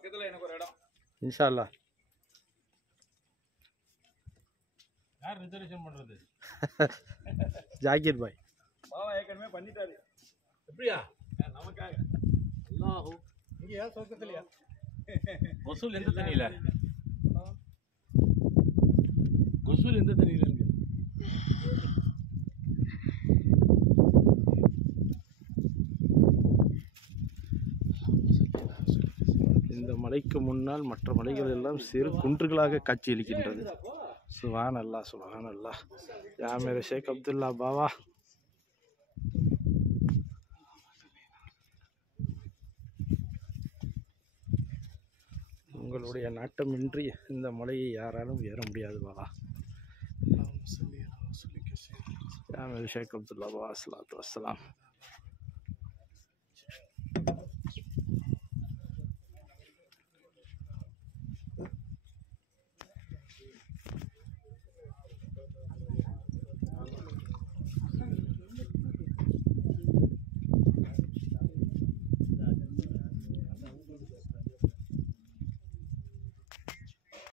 பக்கத்துல எனக்கு ஒரு இடம். இன்ஷா அல்லாஹ். யார் ரிசர்வேஷன் பண்றது? ஜாகிர் பாய். பாவா ஏற்கனவே பண்ணிட்டாரு. எப்படியா? நமக்காக. அல்லாஹ். இங்கயா சொர்க்கத்திலயா? வசூல் எந்த தண்ணியில? வசூல் எந்த தண்ணியில இருக்கு? இந்த மலைக்கு முன்னால் மற்ற மலைகள் எல்லாம் சிறு குன்றுகளாக காட்சியளிக்கின்றது. சுபான் அல்லாஹ், சுபான் அல்லாஹ். யா மேரே ஷேக் அப்துல்லா பாவா. உங்களுடைய நாட்டமின்றி இந்த மலையை யாராலும் ஏற முடியாது பாவா. யா மேரே ஷேக் அப்துல்லா பாவா, அஸ்ஸலாத்து வஸ்ஸலாம்.